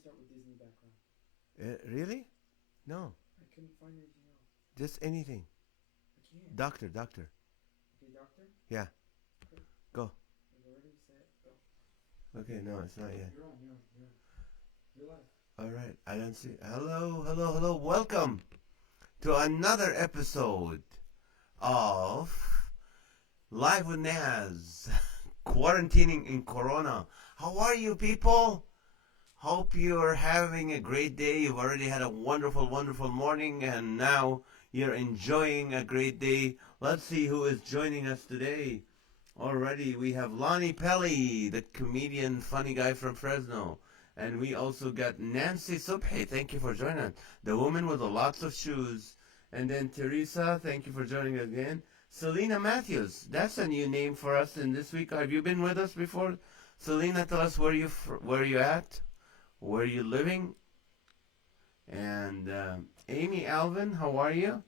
start with Disney background. Really? No. I couldn't find anything else. Just anything. I can't. Doctor. Okay, doctor. Yeah. Okay. Go. Okay, ready, set, go. Okay, no, it's not yet. You're on. You're live. All right. I don't see. Hello. Welcome to another episode of Live with NAZ. Quarantining in Corona. How are you, people? Hope you're having a great day. You've already had a wonderful morning, and now you're enjoying a great day. Let's see who is joining us today. Already, we have Lonnie Pelly, the comedian, funny guy from Fresno. And we also got Nancy Subhi. Thank you for joining us. The woman with lots of shoes. And then Teresa, thank you for joining us again. Selena Matthews, that's a new name for us in this week. Have you been with us before? Selena, tell us where you at, where you living. And Amy Alvin, how are you?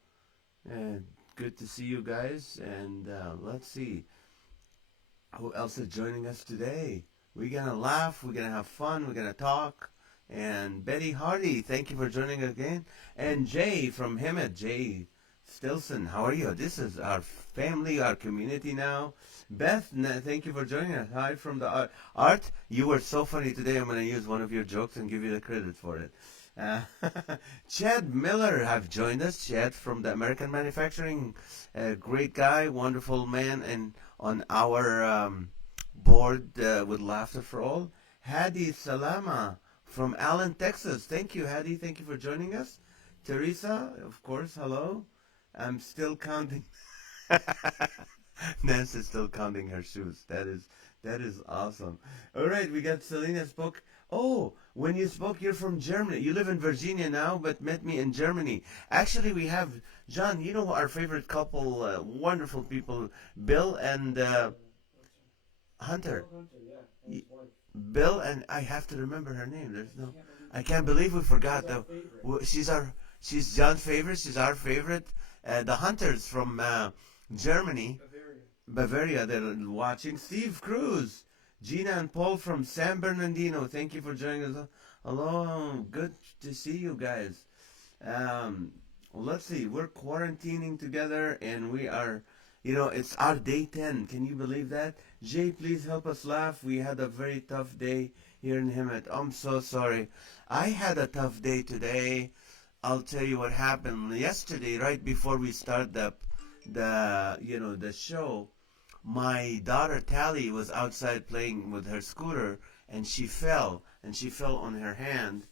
Good to see you guys. And let's see who else is joining us today. We're going to laugh, we're going to have fun, we're going to talk. And Betty Hardy, thank you for joining us again. And Jay from Hemet, Jay Stilson, how are you? This is our family, our community now. Beth, thank you for joining us. Hi from the art. You were so funny today. I'm going to use one of your jokes and give you the credit for it. Chad Miller have joined us. Chad from the American Manufacturing, great guy, wonderful man, and on our board with Laughter for All. Hadi Salama from Allen, Texas. Thank you, Hadi. Thank you for joining us. Teresa, of course, hello. I'm still counting. Nancy's still counting her shoes. That is awesome. All right, we got Selena spoke. Oh, when you spoke, you're from Germany. You live in Virginia now, but met me in Germany. Actually, we have John. You know our favorite couple, wonderful people, Bill and Hunter. Hunter, yeah. And his wife. Bill and I have to remember her name. There's no. I I can't believe we forgot She's our that. favorite. She's John's favorite. She's our favorite. The Hunters from Germany, Bavaria. They're watching. Steve Cruz, Gina and Paul from San Bernardino. Thank you for joining us. Hello, good to see you guys. Let's see. We're quarantining together, and we are. It's our day 10. Can you believe that? Jay, please help us laugh. We had a very tough day here in Hemet. I'm so sorry. I had a tough day today. I'll tell you what happened yesterday. Right before we start the show, my daughter Tally was outside playing with her scooter, and she fell on her hand,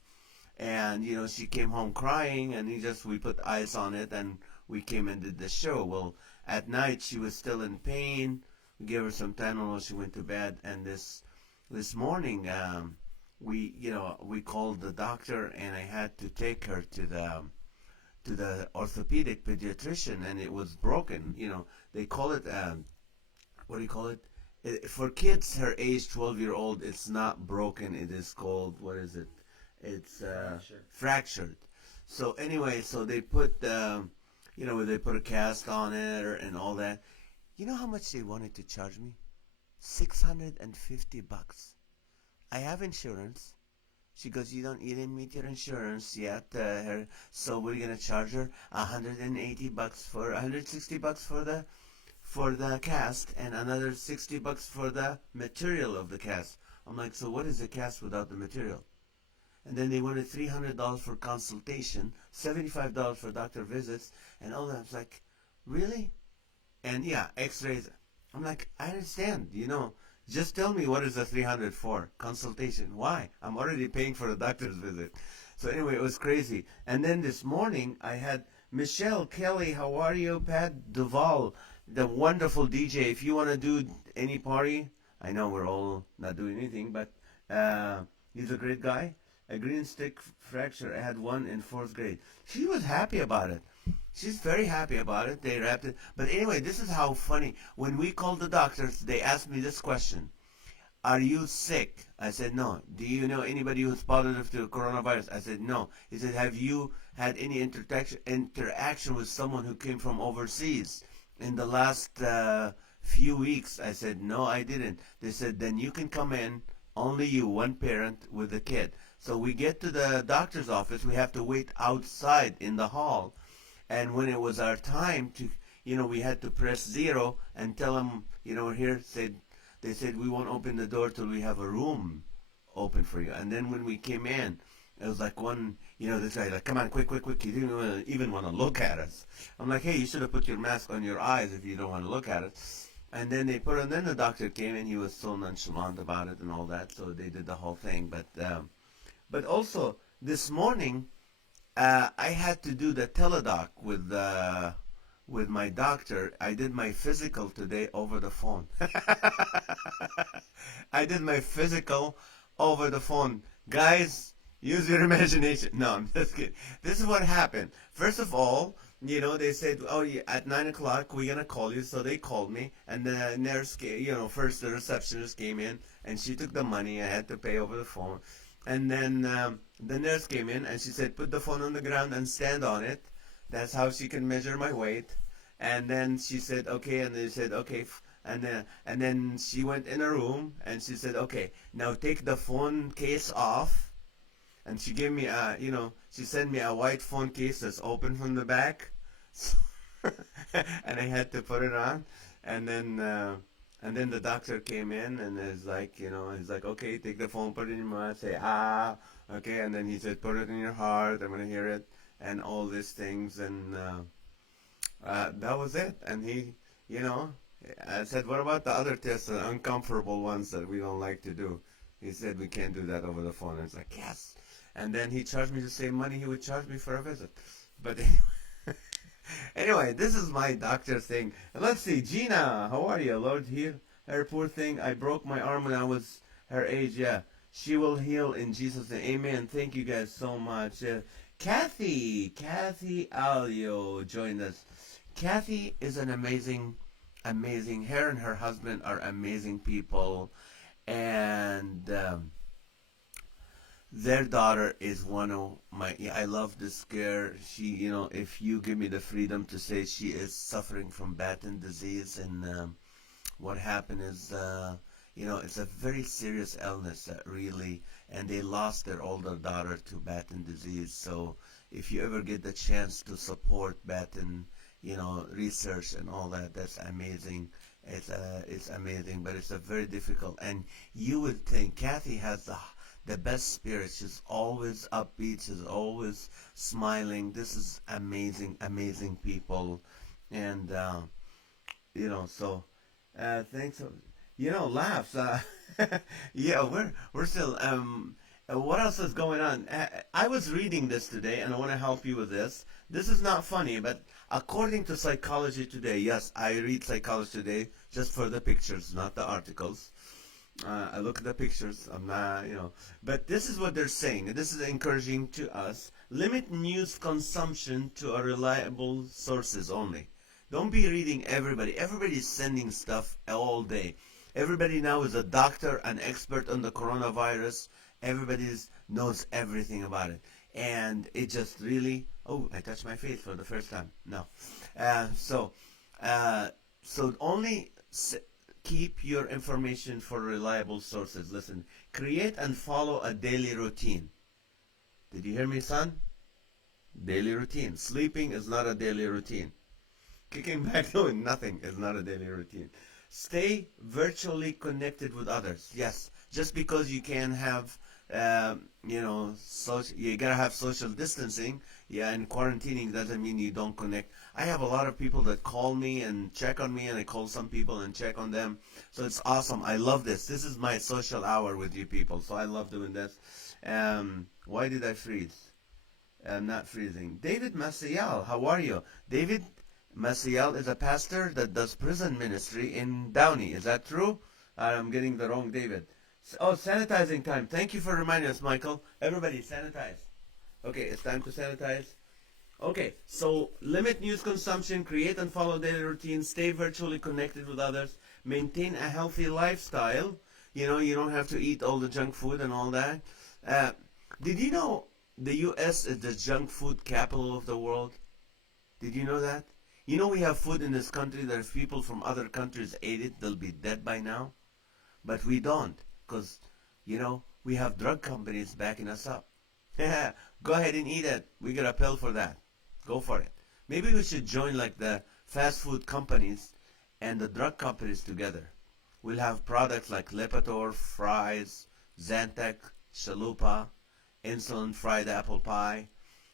and she came home crying, and we put ice on it, and we came and did the show. Well, at night she was still in pain. We gave her some Tylenol. She went to bed, and this morning we called the doctor, and I had to take her to the orthopedic pediatrician, and it was broken. They call it what do you call it? For kids her age, 12-year-old, it's not broken. It is called, what is it? It's fractured. So anyway, so they put they put a cast on it and all that. You know how much they wanted to charge me? $650. I have insurance. She goes, you didn't meet your insurance yet. So we're gonna charge her $160 for the cast, and another $60 for the material of the cast. I'm like, so what is the cast without the material? And then they wanted $300 for consultation, $75 for doctor visits, and all that. I was like, really? And yeah, X-rays. I'm like, I understand. Just tell me what is the $300 for consultation. Why? I'm already paying for the doctor's visit. So anyway, it was crazy. And then this morning I had Michelle Kelly. How are you? Pat Duval, the wonderful DJ. If you want to do any party, I know we're all not doing anything, but he's a great guy. A green stick fracture. I had one in 4th grade. She was happy about it. She's very happy about it. They wrapped it. But anyway, this is how funny. When we called the doctors, they asked me this question. Are you sick? I said, no. Do you know anybody who's positive to coronavirus? I said, no. He said, have you had any interaction with someone who came from overseas in the last few weeks? I said, no, I didn't. They said, then you can come in only you, one parent with the kid. So we get to the doctor's office, we have to wait outside in the hall. And when it was our time to, we had to press zero and tell them, we're here. They said we won't open the door till we have a room open for you. And then when we came in, it was like this guy like, come on, quick, quick, quick. He didn't even want to look at us. I'm like, hey, you should have put your mask on your eyes if you don't want to look at it. And then and then the doctor came and he was so nonchalant about it and all that. So they did the whole thing. But also this morning, I had to do the teledoc with my doctor. I did my physical today over the phone. I did my physical over the phone. Guys, use your imagination. No, I'm just kidding. This is what happened. First of all, they said, oh, yeah, at 9 o'clock, we're going to call you. So they called me. And the nurse, first the receptionist came in and she took the money. I had to pay over the phone. And then the nurse came in and she said, put the phone on the ground and stand on it. That's how she can measure my weight. And then she said, okay. And they said, okay. And then she went in a room and she said, okay, now take the phone case off. And she gave me she sent me a white phone case that's open from the back. So and I had to put it on. And then the doctor came in and is like, he's like, okay, take the phone, put it in your mouth, say, okay. And then he said, put it in your heart, I'm going to hear it, and all these things. And that was it. And I said, what about the other tests, the uncomfortable ones that we don't like to do? He said, we can't do that over the phone. And it's like, yes. And then he charged me the same money he would charge me for a visit. But anyway. Anyway, this is my doctor thing. And let's see, Gina, how are you? Lord, heal her poor thing. I broke my arm when I was her age. Yeah, she will heal in Jesus' name. Amen. Thank you guys so much. Kathy Alio joined us. Kathy is an amazing. Her and her husband are amazing people, and their daughter is one of my. I love this girl. She, if you give me the freedom to say, she is suffering from Batten disease, and what happened is, it's a very serious illness that really, and they lost their older daughter to Batten disease. So if you ever get the chance to support Batten, research and all that, that's amazing. It's amazing, but it's a very difficult. And you would think Kathy has the best spirit. She's always upbeat. She's always smiling. This is amazing people. And, so, thanks. Laughs. Yeah, we're still, what else is going on? I was reading this today, and I want to help you with this. This is not funny, but according to Psychology Today, yes, I read Psychology Today just for the pictures, not the articles. I look at the pictures. I'm not, But this is what they're saying. This is encouraging to us. Limit news consumption to a reliable sources only. Don't be reading everybody. Everybody's sending stuff all day. Everybody now is a doctor, an expert on the coronavirus. Everybody knows everything about it. And it just really... Oh, I touched my face for the first time. No. So only... Keep your information for reliable sources. Listen, create and follow a daily routine. Did you hear me, son? Daily routine. Sleeping is not a daily routine. Kicking back doing nothing is not a daily routine. Stay virtually connected with others. Yes, just because you can have, you gotta have social distancing. Yeah, and quarantining doesn't mean you don't connect. I have a lot of people that call me and check on me, and I call some people and check on them. So it's awesome. I love this. This is my social hour with you people. So I love doing this. Why did I freeze? I'm not freezing. David Maciel, how are you? David Maciel is a pastor that does prison ministry in Downey. Is that true? I'm getting the wrong David. Oh, sanitizing time. Thank you for reminding us, Michael. Everybody, sanitize. Okay, it's time to sanitize. Okay, so limit news consumption, create and follow daily routines, stay virtually connected with others, maintain a healthy lifestyle. You don't have to eat all the junk food and all that. Did you know the U.S. is the junk food capital of the world? Did you know that? We have food in this country that if people from other countries ate it, they'll be dead by now. But we don't, because We have drug companies backing us up. Go ahead and eat it. We got a pill for that. Go for it. Maybe we should join like the fast food companies and the drug companies together. We'll have products like Lipitor, fries, Zantac, Chalupa, insulin fried apple pie.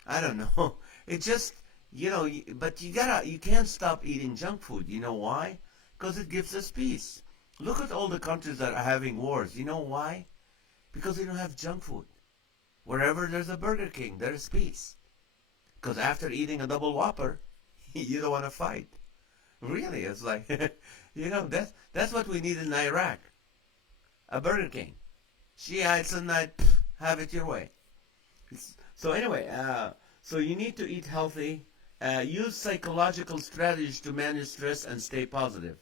I don't know. It just, but you can't stop eating junk food. You know why? Because it gives us peace. Look at all the countries that are having wars. You know why? Because they don't have junk food. Wherever there's a Burger King, there's peace. Because after eating a double Whopper, you don't want to fight. Really, it's like, that's what we need in Iraq. A Burger King. Shiites and night, have it your way. So anyway, so you need to eat healthy. Use psychological strategies to manage stress and stay positive.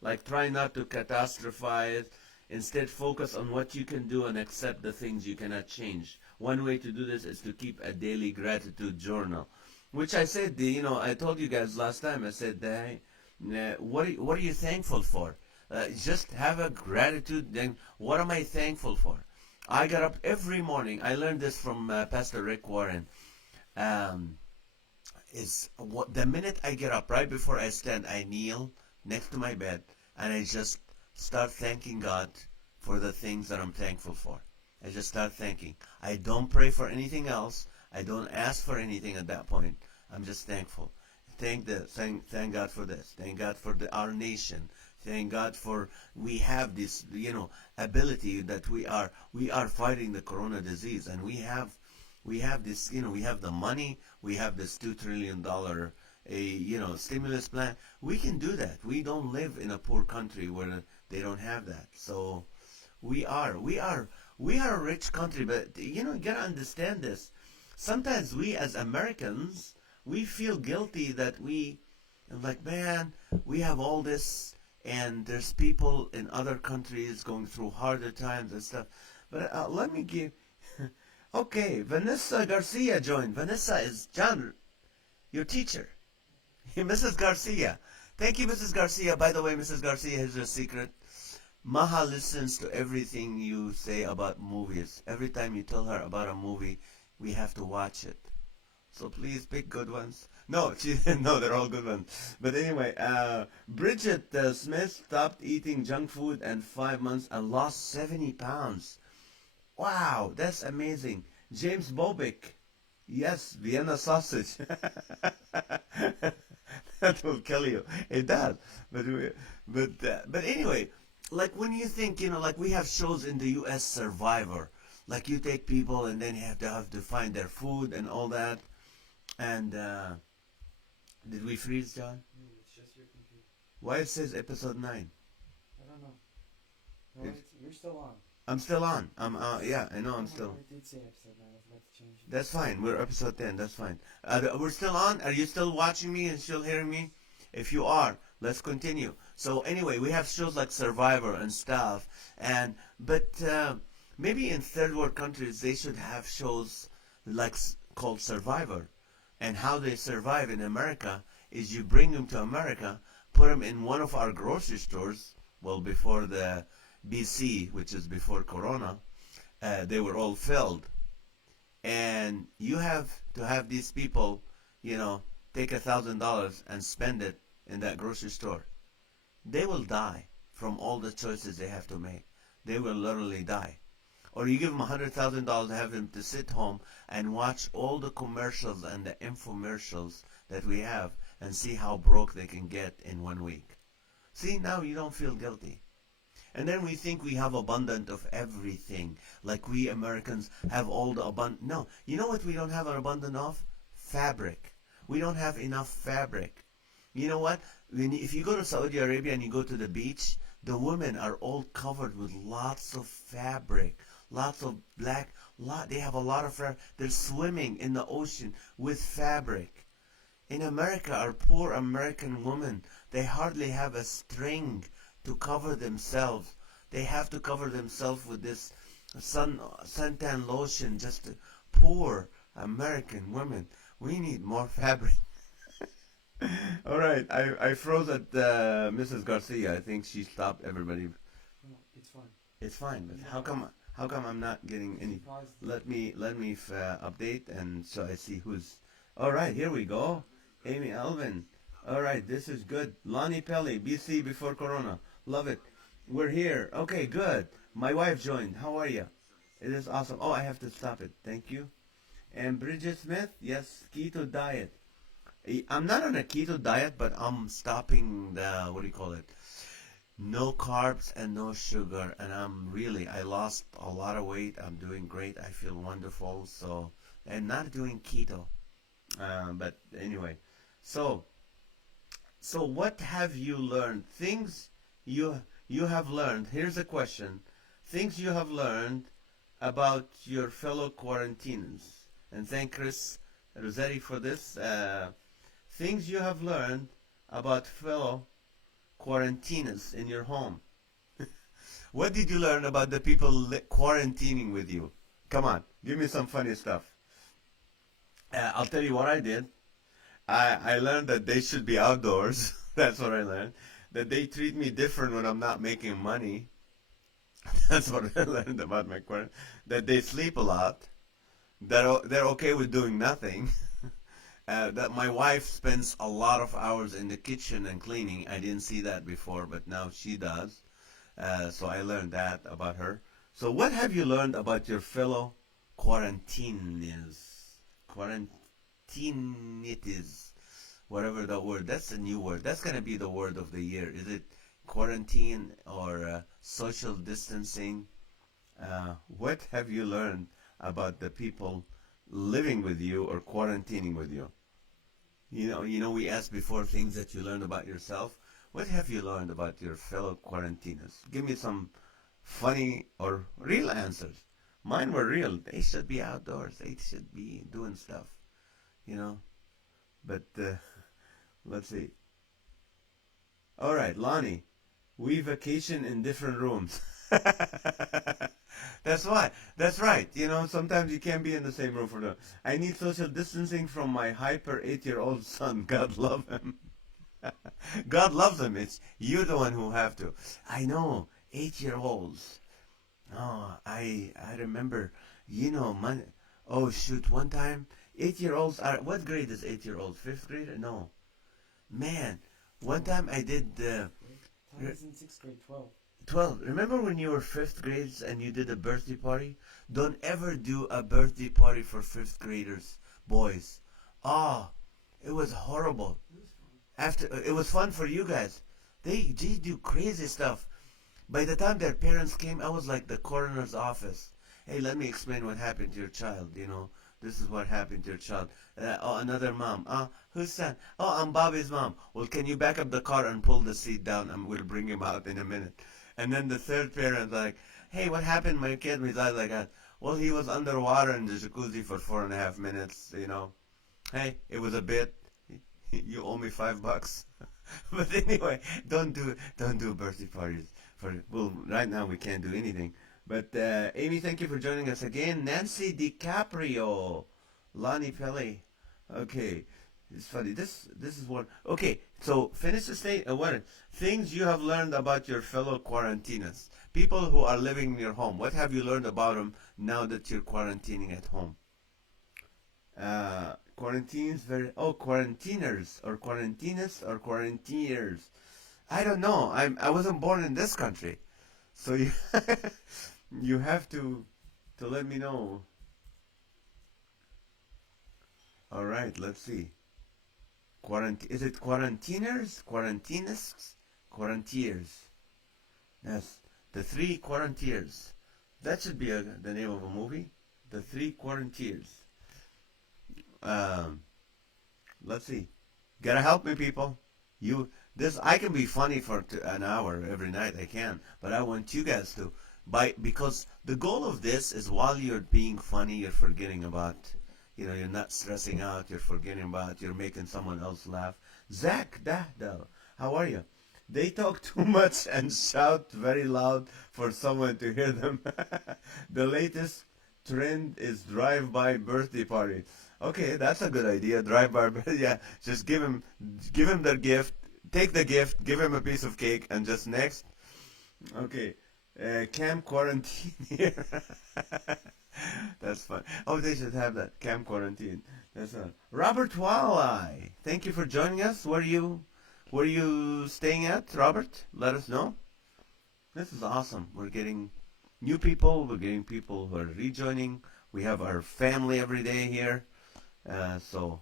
Like try not to catastrophize. Instead, focus on what you can do and accept the things you cannot change. One way to do this is to keep a daily gratitude journal, which I said, I told you guys last time. I said, what are you thankful for? Just have a gratitude. Then, what am I thankful for? I got up every morning. I learned this from Pastor Rick Warren. Um, the minute I get up, right before I stand, I kneel next to my bed and I just start thanking God for the things that I'm thankful for. I just start thanking. I don't pray for anything else. I don't ask for anything at that point. I'm just thankful. Thank God for this. Thank God for our nation. Thank God for we have this, ability that we are fighting the corona disease, and we have this, we have the money, we have this $2 trillion stimulus plan. We can do that. We don't live in a poor country where they don't have that. So we are a rich country, but you gotta understand this. Sometimes we as Americans, we feel guilty that like, man, we have all this, and there's people in other countries going through harder times and stuff. But let me give. Okay, Vanessa Garcia joined. Vanessa is John, your teacher. Mrs. Garcia. Thank you, Mrs. Garcia. By the way, Mrs. Garcia, here's your secret. Maha listens to everything you say about movies. Every time you tell her about a movie, we have to watch it. So please pick good ones. No, no, they're all good ones. But anyway, Bridget Smith stopped eating junk food in 5 months and lost 70 pounds. Wow, that's amazing. James Bobick. Yes, Vienna sausage. That will kill you. It does. But anyway, like when you think, like we have shows in the U.S. Survivor, like you take people and then you have to find their food and all that. And did we freeze, John? It's just your computer. Why it says episode 9? I don't know. No, you're still on. I'm still on. Yeah, I know I'm still. I did say episode 9. I was about to change it. That's fine. We're episode 10. That's fine. We're still on. Are you still watching me and still hearing me? If you are, let's continue. So anyway, we have shows like Survivor and stuff. But maybe in third world countries they should have shows like called Survivor. And how they survive in America is you bring them to America, put them in one of our grocery stores. Well, before the BC, which is before Corona, they were all filled. And you have to have these people, take $1,000 and spend it in that grocery store. They will die from all the choices they have to make. They will literally die. Or you give them $100,000 to have them to sit home and watch all the commercials and the infomercials that we have and see how broke they can get in 1 week. See, now you don't feel guilty. And then we think we have abundant of everything. Like we Americans have all the abundant. No, you know what we don't have an abundant of? Fabric. We don't have enough fabric. You know what? If you go to Saudi Arabia and you go to the beach, the women are all covered with lots of fabric. Lots of black, they have a lot of fabric. They're swimming in the ocean with fabric. In America, our poor American women, they hardly have a string to cover themselves. They have to cover themselves with this suntan lotion. Just poor American women. We need more fabric. All right, I froze at Mrs. Garcia. I think she stopped everybody. No, it's fine. It's fine, but how come How come I'm not getting any? Surprised. Let me update, and so I see who's. All right, here we go. Amy Alvin. All right, this is good. Lonnie Pelly, BC before Corona. Love it. We're here. Okay, good. My wife joined. How are you? It is awesome. Oh, I have to stop it. Thank you. And Bridget Smith, yes, keto diet. I'm not on a keto diet, but I'm stopping the, what do you call it? No carbs and no sugar. And I lost a lot of weight. I'm doing great. I feel wonderful. So, and not doing keto. But anyway, so, so what have you learned? Things you have learned. Here's a question. Things you have learned about your fellow quarantiners. And thank Chris Rossetti for this. Things you have learned about fellow quarantiners in your home. What did you learn about the people quarantining with you? Come on, give me some funny stuff. I'll tell you what I did. I learned that they should be outdoors. That's what I learned. That they treat me different when I'm not making money. That's what I learned about my quarantine. That they sleep a lot. That they're okay with doing nothing. That my wife spends a lot of hours in the kitchen and cleaning. I didn't see that before, but now she does. So I learned that about her. So what have you learned about your fellow quarantinees? Quarantinitis, whatever the word. That's a new word. That's going to be the word of the year. Is it quarantine or social distancing? What have you learned about the people living with you or quarantining with you? We asked before things that you learned about yourself. What have you learned about your fellow quarantiners? Give me some funny or real answers. Mine were real. They should be outdoors. They should be doing stuff, you know. But let's see. All right, Lonnie, we vacation in different rooms. That's why. That's right. Sometimes you can't be in the same room for the. I need social distancing from my hyper 8-year-old son. God love him. God loves him. It's you're the one who have to. I know. 8-year-olds. Oh, I remember. Oh shoot! One time, 8-year-olds are. What grade is 8-year-old? Fifth grade? No. Man, one time I did. I was in 6th grade, 12. 12. Remember when you were fifth grades and you did a birthday party? Don't ever do a birthday party for fifth graders, boys. Oh, it was horrible. It was fun for you guys. They do crazy stuff. By the time their parents came, I was like the coroner's office. Hey, let me explain what happened to your child. This is what happened to your child. Oh, another mom. Who's that? Oh, I'm Bobby's mom. Well, can you back up the car and pull the seat down, and we'll bring him out in a minute. And then the third parent like, hey, what happened? My kid resides like that. Well, he was underwater in the jacuzzi for 4.5 minutes. Hey, it was a bit. You owe me $5. But anyway, don't do birthday parties. Right now we can't do anything. But Amy, thank you for joining us again. Nancy DiCaprio, Lonnie Pelly. Okay, it's funny. This is one. Okay, so finish the state. What things you have learned about your fellow quarantiners, people who are living in your home? What have you learned about them now that you're quarantining at home? Quarantiners or quarantinists or quarantineers. I don't know. I wasn't born in this country, so you you have to let me know. All right, let's see. Is it quarantiners, quarantinists, quarantiers? Yes, the three quarantiers. That should be the name of a movie. The three quarantiers. Um, let's see. Gotta help me, people. I can be funny for an hour every night. I can, but I want you guys to, because the goal of this is while you're being funny, you're forgetting about, you're not stressing out. You're forgetting about. You're making someone else laugh. Zach Dahdal, how are you? They talk too much and shout very loud for someone to hear them. The latest trend is drive-by birthday party. Okay, that's a good idea. Drive-by birthday. Yeah, just give him their gift. Take the gift. Give him a piece of cake, and just next. Okay, Camp quarantine here. That's fun. Oh, they should have that camp quarantine. That's fun. Robert Walleye, thank you for joining us. Where you staying at, Robert? Let us know. This is awesome. We're getting new people. We're getting people who are rejoining. We have our family every day here. So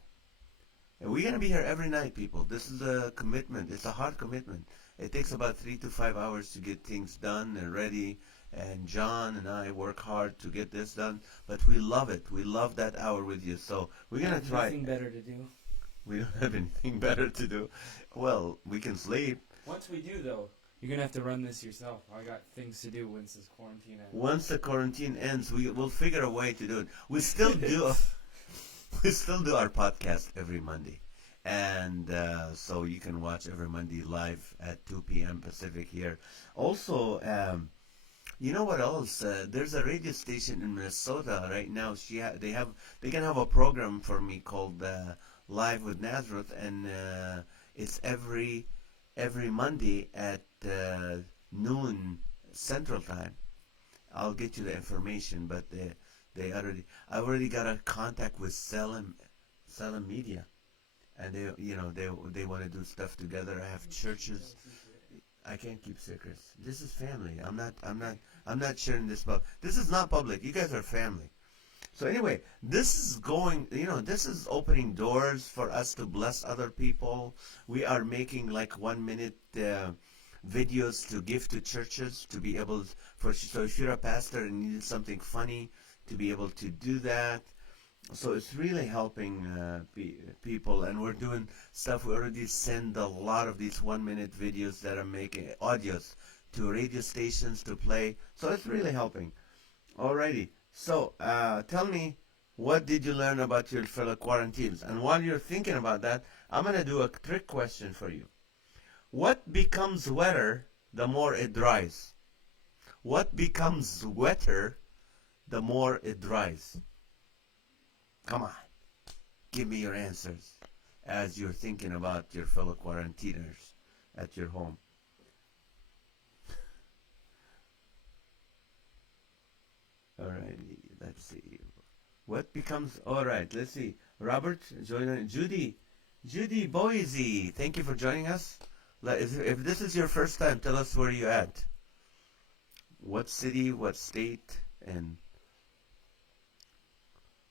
we're gonna be here every night, people. This is a commitment. It's a hard commitment. It takes about 3 to 5 hours to get things done and ready. And John and I work hard to get this done, but we love it. We love that hour with you. So we're gonna try. Nothing better to do. We don't have anything better to do. Well, we can sleep. Once we do, though, you're gonna have to run this yourself. I got things to do once this quarantine ends. Once the quarantine ends, we'll figure a way to do it. We still do. We still do our podcast every Monday, and so you can watch every Monday live at 2 p.m. Pacific here. Also, you know what else? There's a radio station in Minnesota right now. They can have a program for me called Live with Nazareth, and it's every Monday at noon Central Time. I'll get you the information, but I already got a contact with Salem Media, and they want to do stuff together. I have churches. I can't keep secrets. This is family. I'm not sharing this public. This is not public. You guys are family. So anyway, this is opening doors for us to bless other people. We are making like 1 minute videos to give to churches to be able so if you're a pastor and need something funny to be able to do that. So it's really helping people, and we're doing stuff. We already send a lot of these 1 minute videos that are making audios to radio stations to play. So it's really helping. Alrighty. So tell me, what did you learn about your fellow quarantines? And while you're thinking about that, I'm going to do a trick question for you. What becomes wetter the more it dries? What becomes wetter the more it dries? Come on, give me your answers as you're thinking about your fellow quarantiners at your home. Alrighty, let's see. What becomes, alright, let's see. Robert, Judy Boise, thank you for joining us. If this is your first time, tell us where you're at. What city, what state, and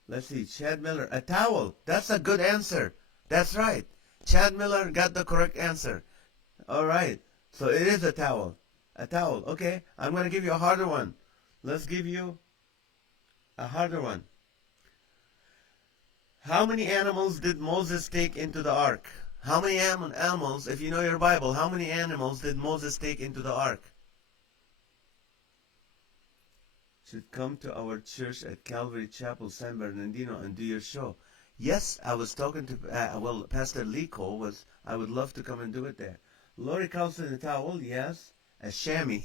let's see, Chad Miller, a towel. That's a good answer. That's right. Chad Miller got the correct answer. All right. So it is a towel. A towel. Okay. I'm going to give you a harder one. Let's give you a harder one. How many animals did Moses take into the ark? How many animals, if you know your Bible, how many animals did Moses take into the ark? Should come to our church at Calvary Chapel, San Bernardino, and do your show. Yes, I was talking to, Pastor Lico I would love to come and do it there. Lori Carlson, a towel, yes. A chamois.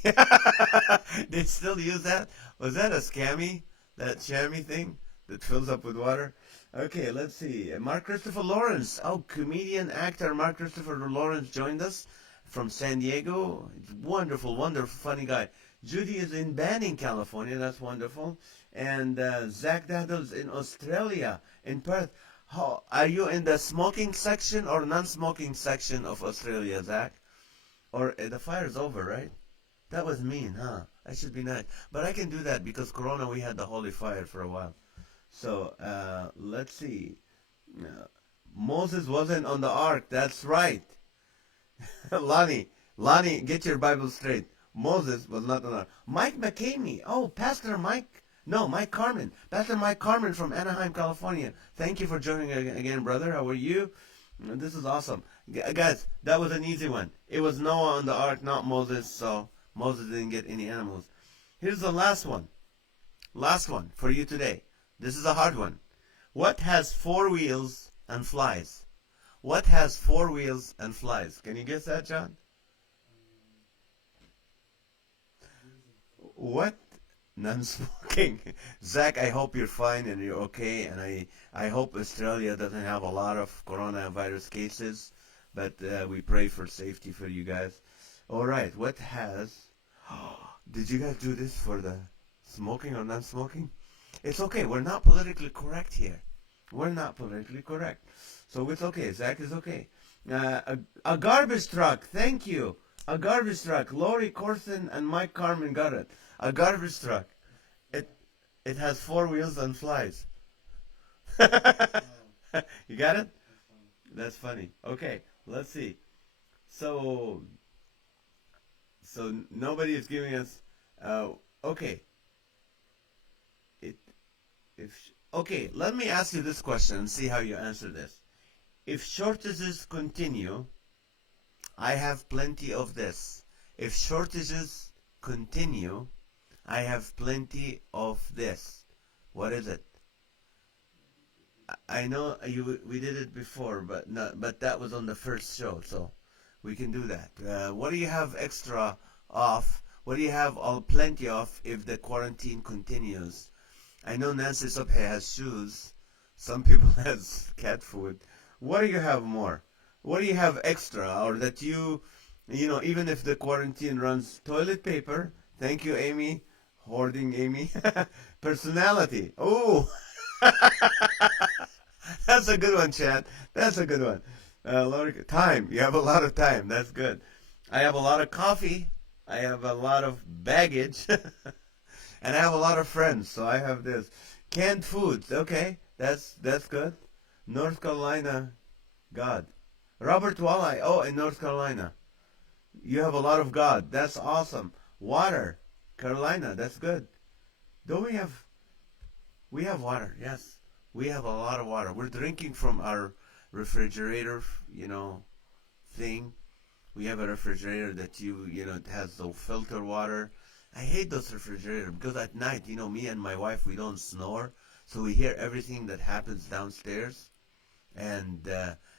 They still use that? Was that a scammy? That chamois thing that fills up with water? Okay, let's see. Mark Christopher Lawrence. Oh, comedian, actor Mark Christopher Lawrence joined us from San Diego. Wonderful, wonderful, funny guy. Judy is in Banning, California. That's wonderful. And Zach Daddles in Australia, in Perth. Are you in the smoking section or non-smoking section of Australia, Zach? Or the fire's over, right? That was mean, huh? I should be nice. But I can do that because Corona, we had the holy fire for a while. So, let's see. Moses wasn't on the ark. That's right. Lonnie, get your Bible straight. Moses was not on the ark. Mike McCamey. Oh, Pastor Mike. No, Mike Carmen. Pastor Mike Carmen from Anaheim, California. Thank you for joining again, brother. How are you? This is awesome. Guys, that was an easy one. It was Noah on the ark, not Moses, so Moses didn't get any animals. Here's the last one. Last one for you today. This is a hard one. What has 4 wheels and flies? What has 4 wheels and flies? Can you guess that, John? What? Non-smoking. Zach, I hope you're fine and you're okay, and I hope Australia doesn't have a lot of coronavirus cases, but we pray for safety for you guys. All right, what has... Did you guys do this for the smoking or non-smoking? It's okay. We're not politically correct here. We're not politically correct. So it's okay. Zach is okay. A garbage truck. Thank you. A garbage truck. Lori Corson and Mike Carmen got it. A garbage truck. It it has four wheels and flies. You got it? That's funny. Okay, let's see. So nobody is giving us. Uh, okay, it if okay. Let me ask you this question and see how you answer this. If shortages continue, I have plenty of this. If shortages continue, I have plenty of this. What is it? I know we did it before, but not, but that was on the first show, so we can do that. What do you have extra off? What do you have all plenty of if the quarantine continues? I know Nancy Subhe has shoes. Some people has cat food. What do you have more? What do you have extra, or that you know, even if the quarantine runs? Toilet paper. Thank you, Amy. Hoarding Amy. Personality. Oh. That's a good one, Chad. That's a good one. Time. You have a lot of time. That's good. I have a lot of coffee. I have a lot of baggage. And I have a lot of friends. So I have this. Canned foods. Okay. That's good. North Carolina. God. Robert Walleye. Oh, in North Carolina. You have a lot of God. That's awesome. Water. Carolina. That's good. Don't we have... We have water, yes. We have a lot of water. We're drinking from our refrigerator, you know, thing. We have a refrigerator that you know, it has the filter water. I hate those refrigerators because at night, you know, me and my wife, we don't snore. So we hear everything that happens downstairs. And,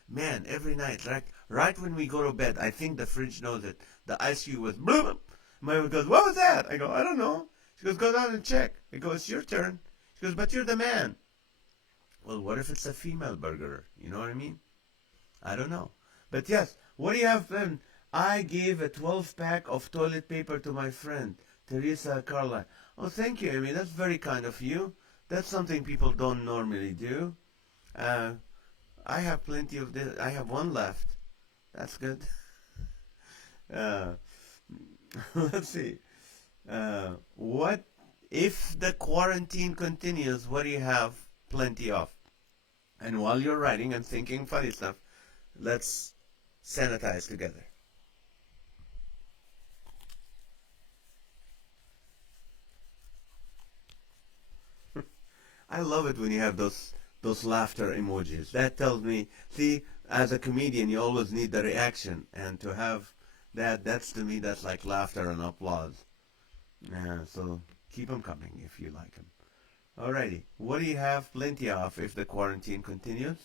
man, every night, right when we go to bed, I think the fridge knows it. The ice cube was, bloop. My wife goes, what was that? I go, I don't know. She goes, go down and check. I go, it's your turn. She goes, but you're the man. Well, what if it's a female burglar? You know what I mean? I don't know. But yes, what do you have then? I gave a 12-pack of toilet paper to my friend, Teresa Carla. Oh, thank you, Amy. That's very kind of you. That's something people don't normally do. I have plenty of this. I have one left. That's good. Uh, let's see. What if the quarantine continues? What do you have plenty of? And while you're writing and thinking funny stuff, let's sanitize together. I love it when you have those laughter emojis. That tells me, see, as a comedian, you always need the reaction, and to have that's to me, that's like laughter and applause. So keep them coming if you like them. Alrighty, what do you have plenty of if the quarantine continues?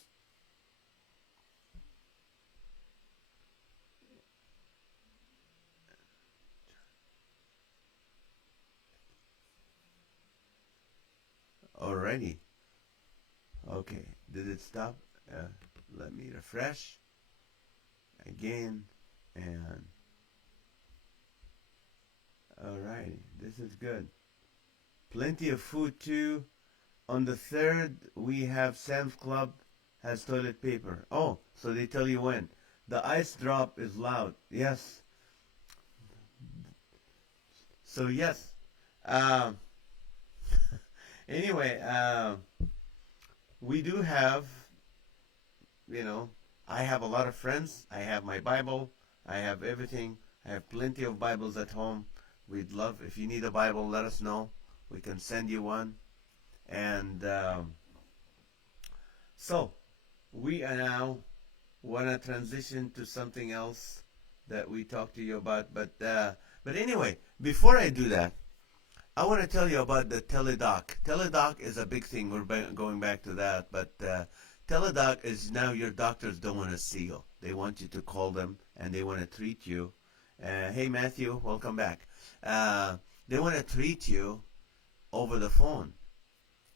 Alrighty. Okay, did it stop? Let me refresh again, and alrighty, this is good. Plenty of food too. On the 3rd, we have Sam's Club has toilet paper. Oh, so they tell you when. The ice drop is loud. Yes. So yes. Um, anyway, we do have, you know, I have a lot of friends. I have my Bible. I have everything. I have plenty of Bibles at home. We'd love, if you need a Bible, let us know. We can send you one. And so we are now want to transition to something else that we talked to you about. But anyway, before I do that, I want to tell you about the teledoc. Teledoc is a big thing. We're going back to that. But teledoc is now your doctors don't want to see you. They want you to call them and they want to treat you. Hey, Matthew, welcome back. They want to treat you over the phone.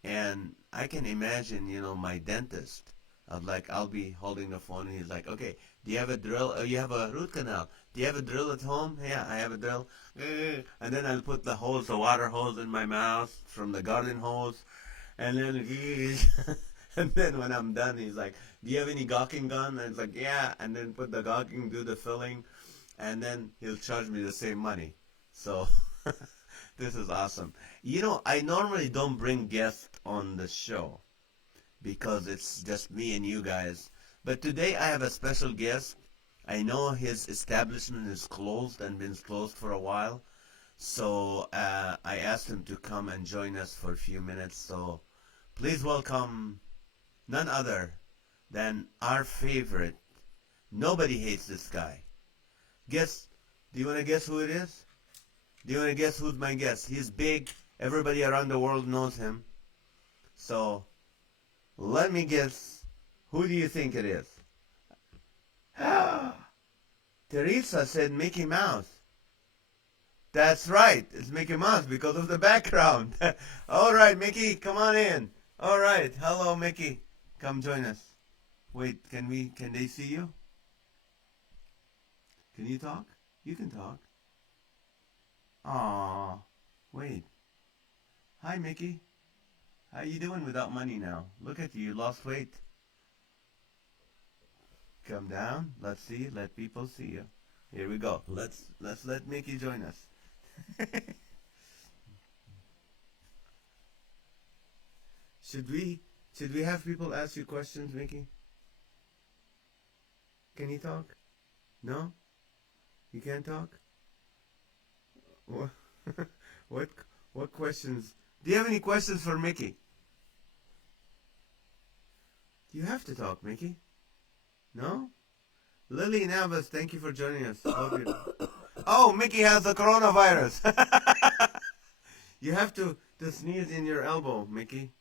And I can imagine, you know, my dentist I'll be holding the phone, and he's like, okay, do you have a drill? Oh, you have a root canal. Do you have a drill at home? Yeah, I have a drill. And then I'll put the hose, the water hose in my mouth from the garden hose. And then, and then when I'm done, he's like, do you have any gawking gun? And it's like, yeah. And then put the gawking, do the filling. And then he'll charge me the same money. So this is awesome. I normally don't bring guests on the show because it's just me and you guys. But today I have a special guest. I know his establishment is closed and been closed for a while. So I asked him to come and join us for a few minutes. So please welcome none other than our favorite. Nobody hates this guy. Guess, do you want to guess who it is? Do you want to guess who's my guest? He's big. Everybody around the world knows him. So let me guess. Who do you think it is? Teresa said Mickey Mouse. That's right. It's Mickey Mouse because of the background. All right, Mickey, come on in. All right. Hello, Mickey. Come join us. Wait, can they see you? Can you talk? You can talk. Aw, wait. Hi, Mickey. How you doing without money now? Look at you. You lost weight. Come down. Let's see. Let people see you. Here we go. Let's let Mickey join us. Should we have people ask you questions, Mickey? Can you talk? No? You can't talk? What questions? Do you have any questions for Mickey? You have to talk, Mickey. No? Lily Navas, thank you for joining us. Oh, Mickey has the coronavirus. You have to sneeze in your elbow, Mickey.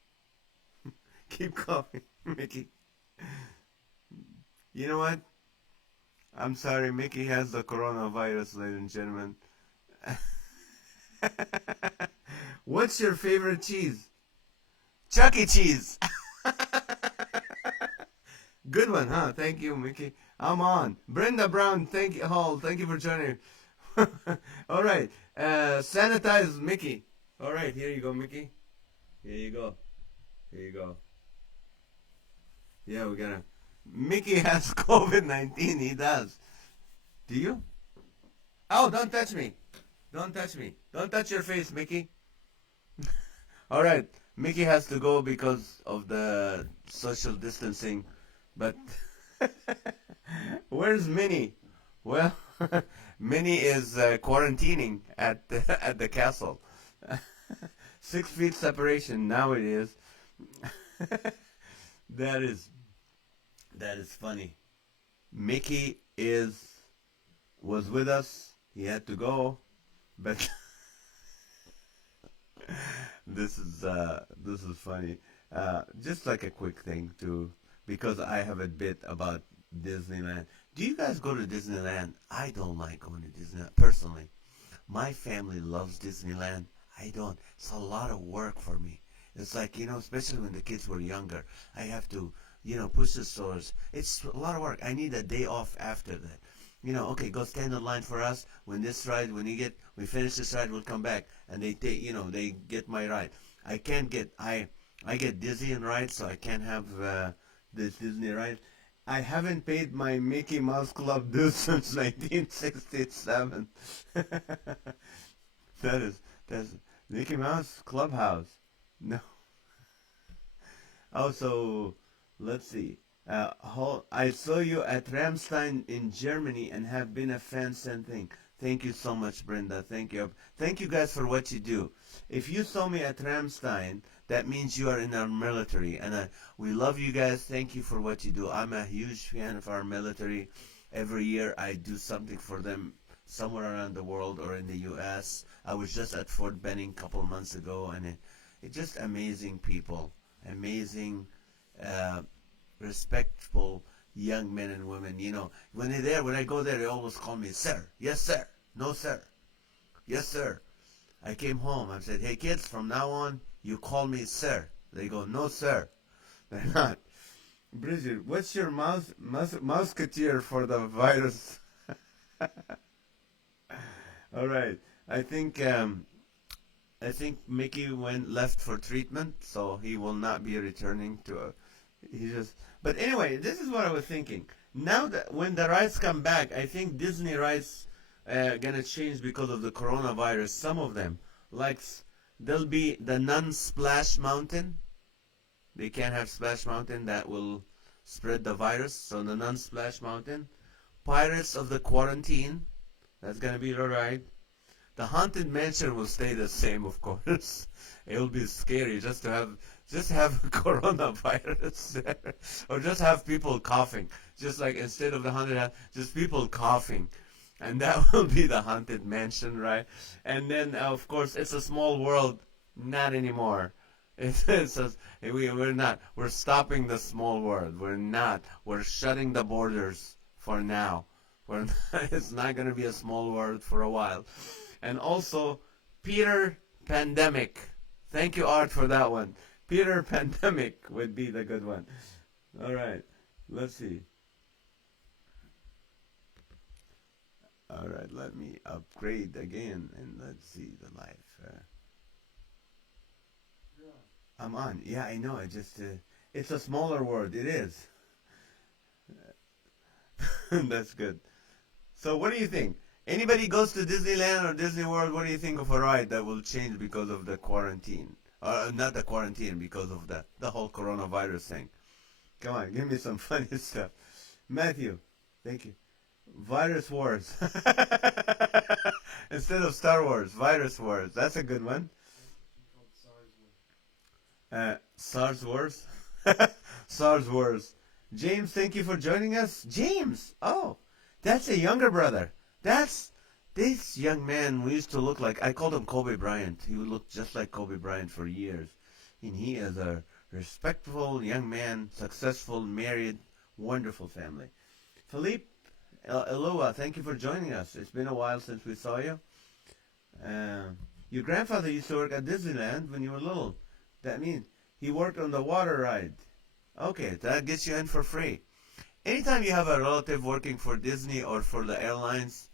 Keep coughing, Mickey. You know what? I'm sorry, Mickey has the coronavirus, ladies and gentlemen. What's your favorite cheese? Chuck E. Cheese. Good one, huh? Thank you, Mickey. I'm on. Brenda Brown, thank you, Hall. Thank you for joining. All right. Sanitize Mickey. All right, here you go, Mickey. Here you go. Here you go. Yeah, we're gonna. Mickey has COVID-19. He does. Do you? Oh, don't touch me. Don't touch me. Don't touch your face, Mickey. All right. Mickey has to go because of the social distancing. But where's Minnie? Well, Minnie is quarantining at the castle. 6 feet separation. Now it is. That is funny. Mickey was with us. He had to go, but this is funny. Just like a quick thing too, because I have a bit about Disneyland. Do you guys go to Disneyland? I don't like going to Disneyland personally. My family loves Disneyland. I don't. It's a lot of work for me. It's like, especially when the kids were younger, I have to, push the stores. It's a lot of work. I need a day off after that. Okay, go stand in line for us. When we finish this ride, we'll come back. And they take, they get my ride. I get dizzy in rides, so I can't have this Disney ride. I haven't paid my Mickey Mouse Club dues since 1967. That's Mickey Mouse Clubhouse. No. Also, let's see. I saw you at Ramstein in Germany and have been a fan since then. Thank you so much, Brenda. Thank you. Thank you guys for what you do. If you saw me at Ramstein, that means you are in our military. And we love you guys. Thank you for what you do. I'm a huge fan of our military. Every year I do something for them somewhere around the world or in the U.S. I was just at Fort Benning a couple months ago, and it's just amazing people. Amazing, respectful young men and women. When I go there, they always call me sir. Yes, sir. No, sir. Yes, sir. I came home. I said, hey, kids, from now on, you call me sir. They go, no, sir. They're not. Bridget, what's your musketeer for the virus? All right. I think I think Mickey went left for treatment, so he will not be returning to a. He just. But anyway, this is what I was thinking. Now that when the rides come back, I think Disney rides gonna change because of the coronavirus. Some of them, like there'll be the non-splash mountain. They can't have splash mountain that will spread the virus. So the non-splash mountain. Pirates of the Quarantine. That's gonna be the ride. The haunted mansion will stay the same, of course. It will be scary just have coronavirus there, or just have people coughing. Just like instead of the haunted house, just people coughing, and that will be the haunted mansion, right? And then of course it's a small world. Not anymore. It's just, we're not. We're stopping the small world. We're not. We're shutting the borders for now. We're not, it's not going to be a small world for a while. And also, Peter Pandemic. Thank you, Art, for that one. Peter Pandemic would be the good one. All right. Let's see. All right. Let me upgrade again, and let's see the live. I'm on. Yeah, I know. It's a smaller world. It is. That's good. So, what do you think? Anybody goes to Disneyland or Disney World, what do you think of a ride that will change because of the quarantine? Not the quarantine, because of the whole coronavirus thing. Come on, give me some funny stuff. Matthew, thank you. Virus Wars. Instead of Star Wars, Virus Wars. That's a good one. SARS Wars. SARS Wars. James, thank you for joining us. James! Oh, that's a younger brother. That's this young man who used to look like, I called him Kobe Bryant. He would look just like Kobe Bryant for years. And he is a respectful young man, successful, married, wonderful family. Philippe Eloa, thank you for joining us. It's been a while since we saw you. Your grandfather used to work at Disneyland when you were little. That means he worked on the water ride. Okay, that gets you in for free. Anytime you have a relative working for Disney or for the airlines,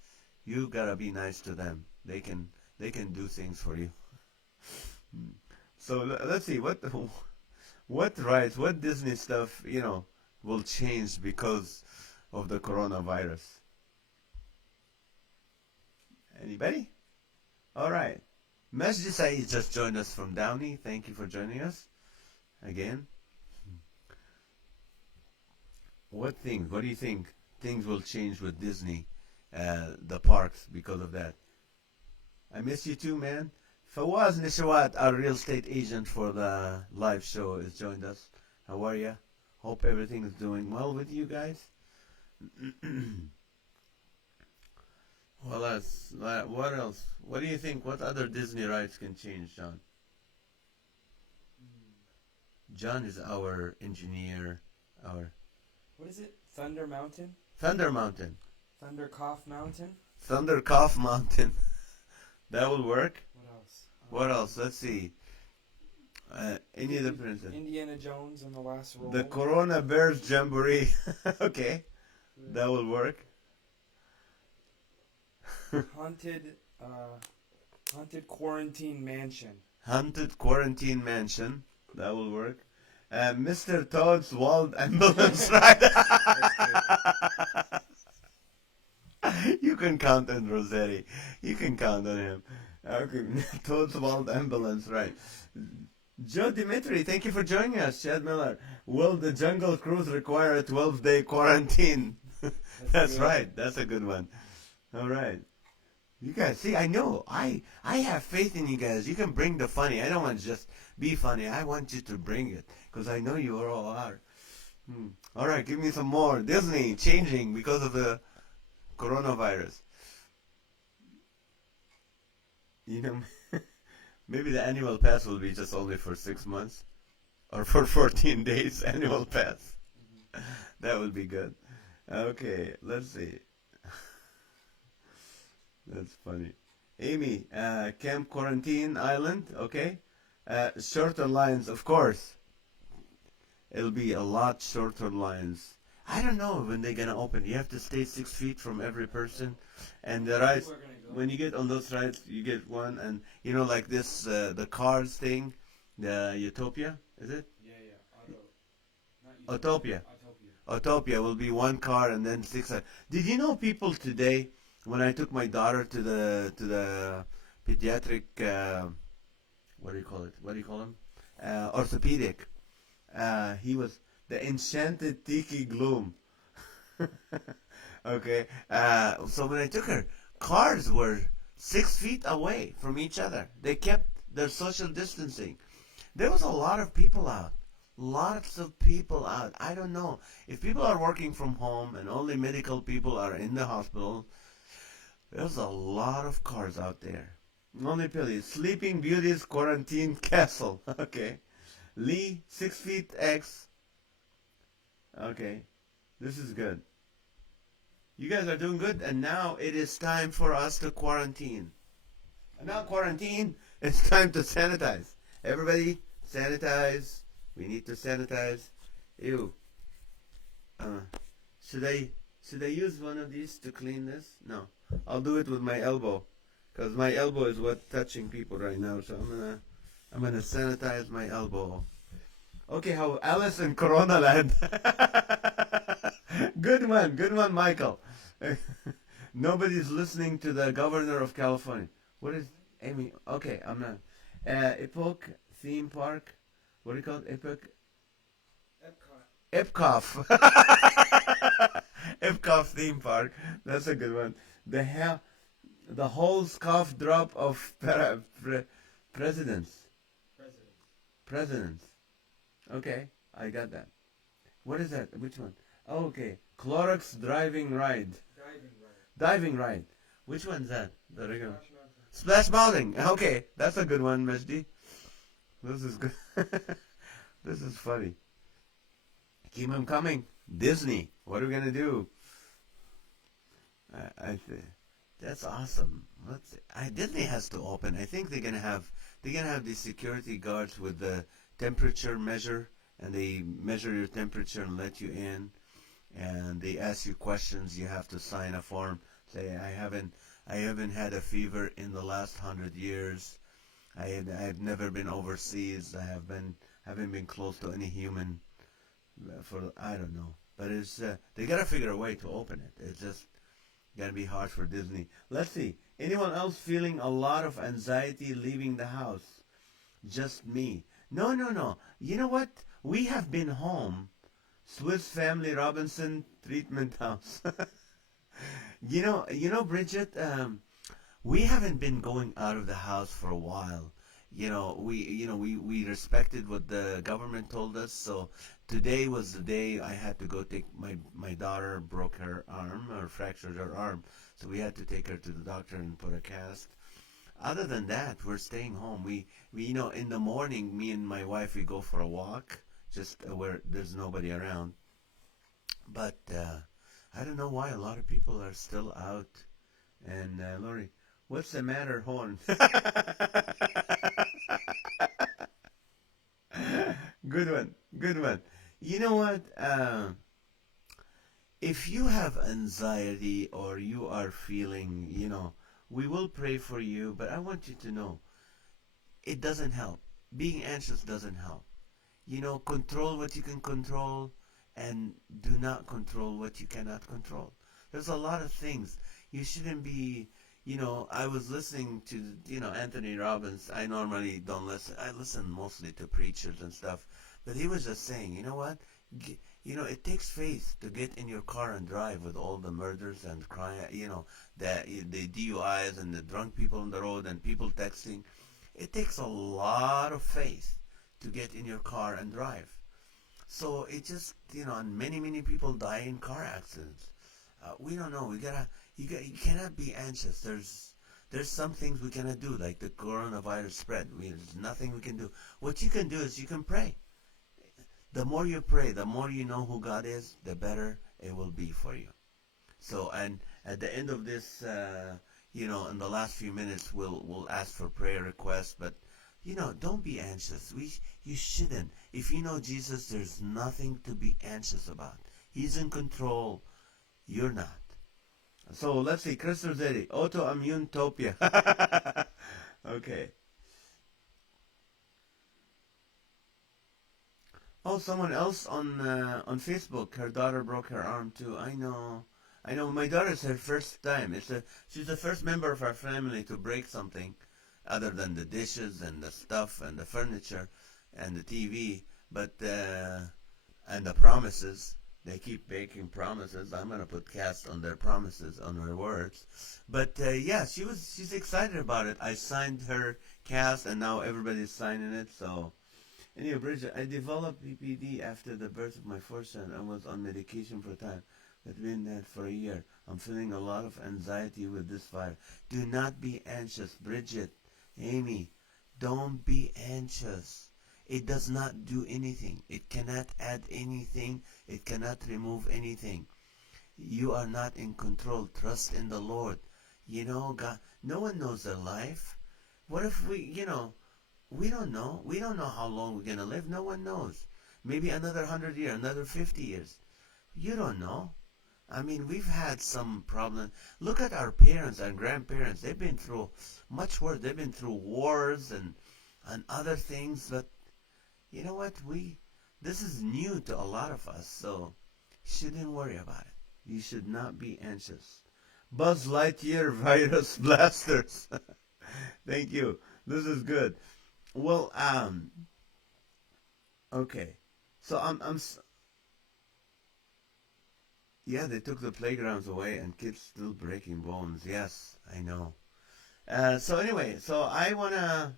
you gotta be nice to them. They can do things for you. So let's see what rides, what Disney stuff will change because of the coronavirus. Anybody? All right. Masjid Saeed just joined us from Downey. Thank you for joining us again. What do you think things will change with Disney, the parks, because of that? I miss you too, man. Fawaz Nishawat, our real estate agent for the live show, has joined us. How are you? Hope everything is doing well with you guys. Well, what else? What do you think? What other Disney rides can change, John? John is our engineer. What is it? Thunder Mountain? Thunder Mountain. Thunder Cough Mountain? Thunder Cough Mountain. That will work. What else? What else? Let's see. Any other princess? Indiana Jones and the Last Roll. The Corona Bears Jamboree. Okay. That will work. Haunted Quarantine Mansion. Haunted Quarantine Mansion. That will work. Mr. Toad's Wild Ambulance Ride. You can count on Rossetti. You can count on him. Okay. Toad's Wild Ambulance Ride. Joe Dimitri, thank you for joining us. Chad Miller. Will the Jungle Cruise require a 12-day quarantine? That's right. That's a good one. All right. You guys, see, I know. I have faith in you guys. You can bring the funny. I don't want to just be funny. I want you to bring it, because I know you all are. All right, give me some more. Disney changing because of the coronavirus. Maybe the annual pass will be just only for 6 months, or for 14 days annual pass. That would be good. Okay, let's see. That's funny. Amy, Camp Quarantine Island, okay. Shorter lines, of course. It'll be a lot shorter lines. I don't know when they're gonna open. You have to stay 6 feet from every person, and the rides. People are gonna go. When you get on those rides, you get one, and like this, the Cars thing, the Utopia, is it? Yeah, yeah. Not Autopia. Autopia. Autopia will be one car and then six. Did you know people today? When I took my daughter to the pediatric, what do you call it? What do you call him? Orthopedic. He was the enchanted tiki gloom. Okay. So when I took her, cars were 6 feet away from each other. They kept their social distancing. There was a lot of people out. Lots of people out. I don't know. If people are working from home and only medical people are in the hospital, there's a lot of cars out there. Only Pili. Sleeping Beauty's Quarantine Castle. Okay. Lee, 6 feet X. Okay. This is good. You guys are doing good, and now it is time for us to quarantine. And not quarantine, it's time to sanitize. Everybody, sanitize. We need to sanitize. Ew. Should I use one of these to clean this? No. I'll do it with my elbow, because my elbow is what's touching people right now. So I'm gonna sanitize my elbow. Okay, how Alice in Corona Land. Good one, Michael. Nobody's listening to the governor of California. What is Amy? Okay, I'm not. Epoch theme park. What do you call it? Epoch. Epcot. Epcot theme park. That's a good one. The whole scoff drop of presidents. Presidents. Okay, I got that. What is that? Which one? Oh, okay. Clorox driving ride. Diving ride. Which one's that? The regular. Splash Mountain. Okay, that's a good one, Majdi. This is good. This is funny. Keep them coming. Disney. What are we gonna do? That's awesome. Disney has to open. I think they're gonna have these security guards with the temperature measure, and they measure your temperature and let you in, and they ask you questions. You have to sign a form. Say I haven't had a fever in the last 100 years. I've never been overseas. Haven't been close to any human for I don't know. But it's they gotta figure a way to open it. It's just gonna be hard for Disney. Let's see. Anyone else feeling a lot of anxiety leaving the house? Just me. No. You know what? We have been home. Swiss Family Robinson Treatment House. You know, Bridget. We haven't been going out of the house for a while. We respected what the government told us. So today was the day I had to go take my daughter broke her arm or fractured her arm. So we had to take her to the doctor and put a cast. Other than that, we're staying home. We in the morning, me and my wife, we go for a walk, just where there's nobody around. But I don't know why a lot of people are still out. And Lori, what's the matter, Horn? Good one. You know what? If you have anxiety or you are feeling, we will pray for you, but I want you to know, it doesn't help. Being anxious doesn't help. Control what you can control and do not control what you cannot control. There's a lot of things. You shouldn't be, I was listening to, Anthony Robbins. I normally don't listen. I listen mostly to preachers and stuff. But he was just saying, you know what? It takes faith to get in your car and drive with all the murders and crime, the DUIs and the drunk people on the road and people texting. It takes a lot of faith to get in your car and drive. So it just, and many people die in car accidents. We don't know. You cannot be anxious. There's some things we cannot do, like the coronavirus spread. There's nothing we can do. What you can do is you can pray. The more you pray, the more you know who God is, the better it will be for you. So, and at the end of this, in the last few minutes, we'll ask for prayer requests. But don't be anxious. You shouldn't. If you know Jesus, there's nothing to be anxious about. He's in control. You're not. So let's see. Chris Rossetti, autoimmune topia. Okay. Oh, someone else on Facebook. Her daughter broke her arm too. I know. I know. My daughter's her first time. She's the first member of our family to break something, other than the dishes and the stuff and the furniture, and the TV. But and the promises. They keep making promises. I'm gonna put cast on their promises, on their words. But yeah, she's excited about it. I signed her cast, and now everybody's signing it. So anyway, Bridget, I developed PPD after the birth of my first son. I was on medication for a time. I've been that for a year. I'm feeling a lot of anxiety with this fire. Do not be anxious, Bridget, Amy. Don't be anxious. It does not do anything. It cannot add anything. It cannot remove anything. You are not in control. Trust in the Lord. God, no one knows their life. What if we don't know. We don't know how long we're going to live. No one knows. Maybe another 100 years, another 50 years. You don't know. I mean, we've had some problems. Look at our parents and grandparents. They've been through much worse. They've been through wars and other things. But you know what? This is new to a lot of us, so shouldn't worry about it. You should not be anxious. Buzz Lightyear virus blasters. Thank you. This is good. Well, okay. So yeah, they took the playgrounds away and kids still breaking bones. Yes, I know. So anyway, so I wanna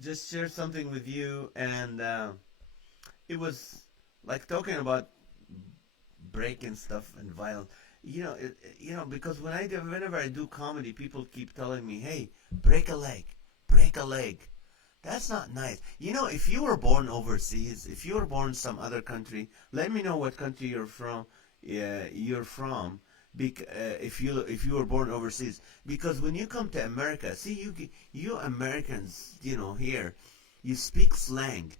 just share something with you, and it was like talking about breaking stuff and violence. Because whenever I do comedy, people keep telling me, "Hey, break a leg, break a leg." That's not nice. If you were born overseas, if you were born some other country, let me know what country you're from. You're from. If you were born overseas, because when you come to America, see you Americans, here, you speak slang.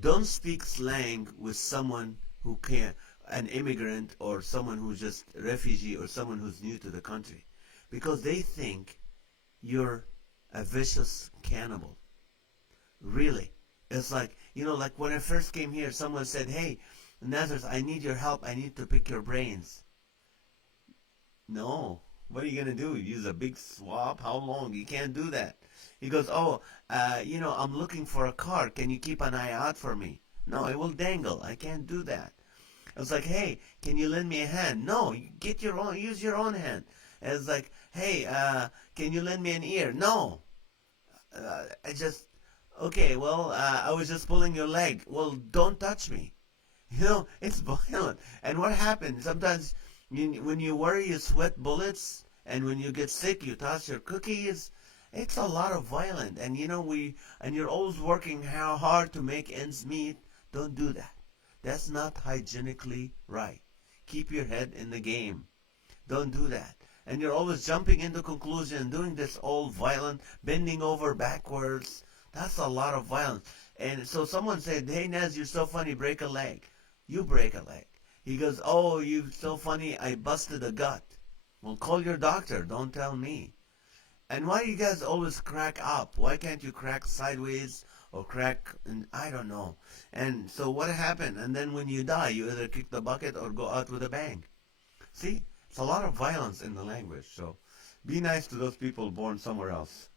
Don't speak slang with someone who can't, an immigrant or someone who's just a refugee or someone who's new to the country, because they think you're a vicious cannibal. Really. It's like when I first came here, someone said, "Hey, Nazareth, I need your help. I need to pick your brains." No. What are you going to do? Use a big swab? How long? You can't do that. He goes, "Oh, I'm looking for a car. Can you keep an eye out for me?" No, it will dangle. I can't do that. I was like, "Hey, can you lend me a hand?" No, use your own hand. And it's like, "Hey, can you lend me an ear?" No. I just, okay, well, I was just pulling your leg. Well, don't touch me. It's violent. And what happens? Sometimes when you worry, you sweat bullets. And when you get sick, you toss your cookies. It's a lot of violence. And and you're always working hard to make ends meet. Don't do that. That's not hygienically right. Keep your head in the game. Don't do that. And you're always jumping into conclusion, doing this all violent, bending over backwards. That's a lot of violence. And so someone said, "Hey, Naz, you're so funny, break a leg." You break a leg. He goes, "Oh, you're so funny, I busted a gut." Well, call your doctor. Don't tell me. And why do you guys always crack up? Why can't you crack sideways or crack, and I don't know. And so what happened? And then when you die, you either kick the bucket or go out with a bang. See? It's a lot of violence in the language. So be nice to those people born somewhere else.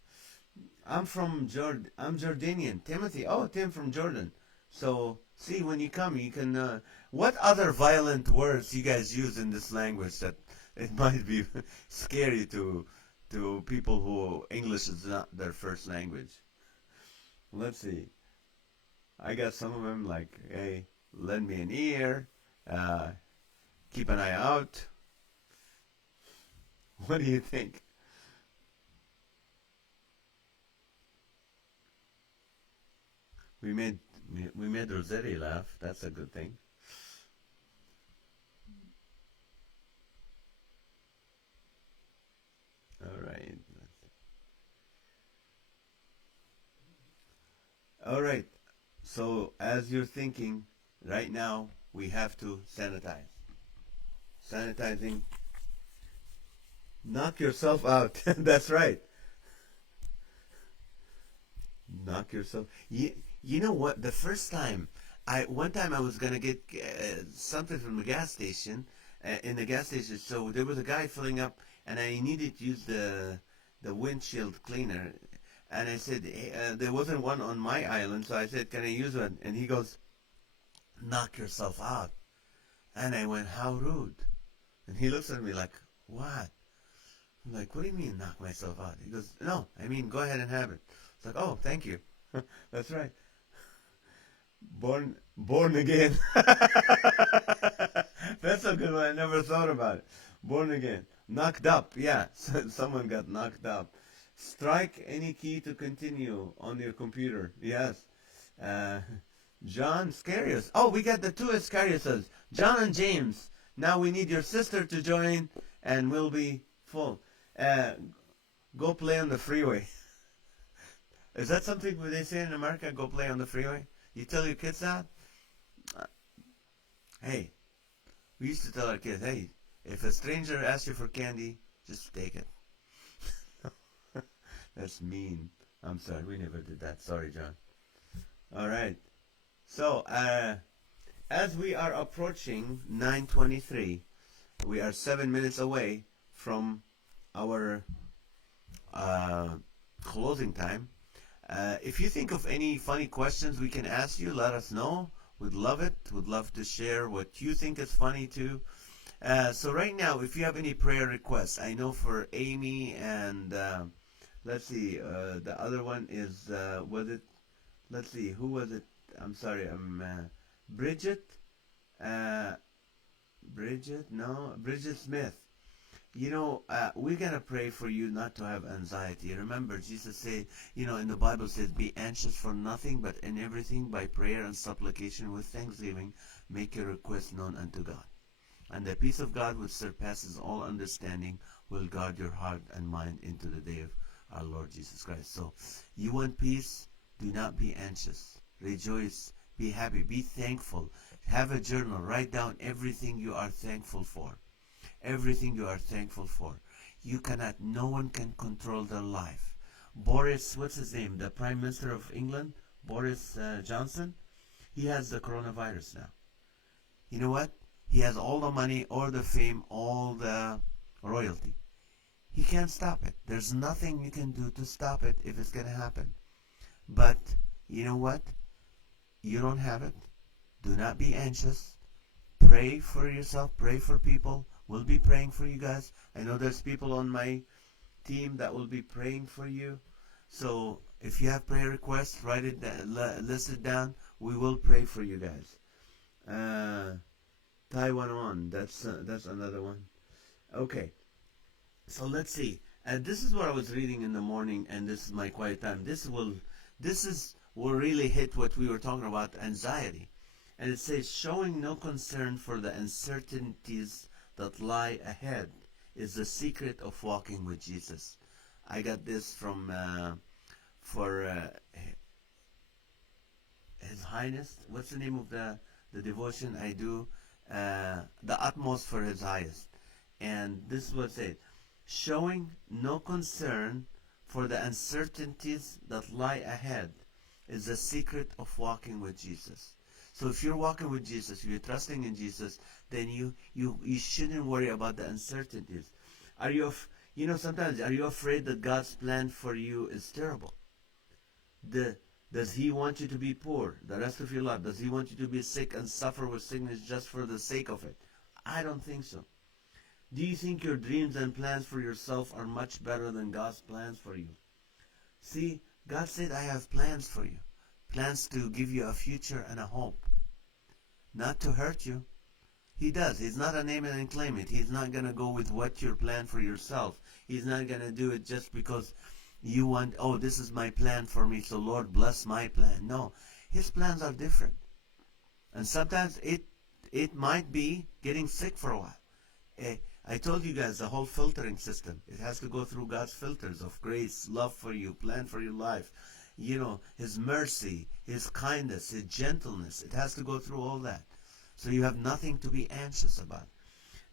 I'm Jordanian. Timothy. Oh, Tim from Jordan. So see, when you come, you can. What other violent words you guys use in this language that it might be scary to people who English is not their first language? Let's see. I got some of them like, "Hey, lend me an ear. Uh, keep an eye out." What do you think? We made we made Rossetti laugh. That's a good thing. All right. All right. So as you're thinking, right now we have to sanitize. Sanitizing. Knock yourself out. That's right. Knock yourself. You know what? The first time, one time I was gonna get something from the gas station, in the gas station. So there was a guy filling up, and I needed to use the windshield cleaner. And I said, hey, there wasn't one on my island, so I said, can I use one? And he goes, knock yourself out. And I went, how rude. And he looks at me like, what? I'm like, what do you mean knock myself out? He goes, no, I mean, go ahead and have it. It's like, oh, thank you. That's right. Born again. That's a good one. I never thought about it. Born again. Knocked up. Yeah, someone got knocked up. Strike any key to continue on your computer. Yes. John Scarius. Oh, we got the two Iscariuses. John and James. Now we need your sister to join, and we'll be full. Go play on the freeway. Is that something they say in America? Go play on the freeway? You tell your kids that? Hey, we used to tell our kids, hey, if a stranger asks you for candy, just take it. That's mean. I'm sorry, we never did that. Sorry, John. All right. So, as we are approaching 9:23, we are 7 minutes away from our closing time. If you think of any funny questions we can ask you, let us know. We'd love it. We'd love to share what you think is funny too. So right now, if you have any prayer requests, I know for Amy and let's see, the other one is, was it, let's see, who was it? I'm sorry, Bridget? Bridget Smith. You know, we're going to pray for you not to have anxiety. Remember, Jesus said, in the Bible says, be anxious for nothing, but in everything by prayer and supplication with thanksgiving, make your request known unto God. And the peace of God, which surpasses all understanding, will guard your heart and mind into the day of our Lord Jesus Christ. So, you want peace? Do not be anxious. Rejoice. Be happy. Be thankful. Have a journal. Write down everything you are thankful for. Everything you are thankful for. No one can control their life. Boris, what's his name? The Prime Minister of England, Boris Johnson, he has the coronavirus now. You know what? He has all the money, all the fame, all the royalty. He can't stop it. There's nothing you can do to stop it if it's going to happen. But, you know what? You don't have it. Do not be anxious. Pray for yourself. Pray for people. We'll be praying for you guys. I know there's people on my team that will be praying for you. So if you have prayer requests, write it down, list it down. We will pray for you guys. Taiwan on. That's another one. Okay. So let's see. This is what I was reading in the morning, and this is my quiet time. This will really hit what we were talking about, anxiety. And it says, showing no concern for the uncertainties that lie ahead is the secret of walking with Jesus. I got this from His Highness. What's the name of the devotion I do? The utmost for His highest. And this is what it says. Showing no concern for the uncertainties that lie ahead is the secret of walking with Jesus. So if you're walking with Jesus, if you're trusting in Jesus, then you shouldn't worry about the uncertainties. Sometimes are you afraid that God's plan for you is terrible? Does He want you to be poor the rest of your life? Does He want you to be sick and suffer with sickness just for the sake of it? I don't think so. Do you think your dreams and plans for yourself are much better than God's plans for you? See, God said, I have plans for you. Plans to give you a future and a hope. Not to hurt you. He does. He's not a name it and claim it. He's not going to go with what you plan for yourself. He's not going to do it just because you want, oh, this is my plan for me, so Lord bless my plan. No. His plans are different. And sometimes it might be getting sick for a while. I told you guys the whole filtering system. It has to go through God's filters of grace, love for you, plan for your life. His mercy, His kindness, His gentleness. It has to go through all that. So you have nothing to be anxious about.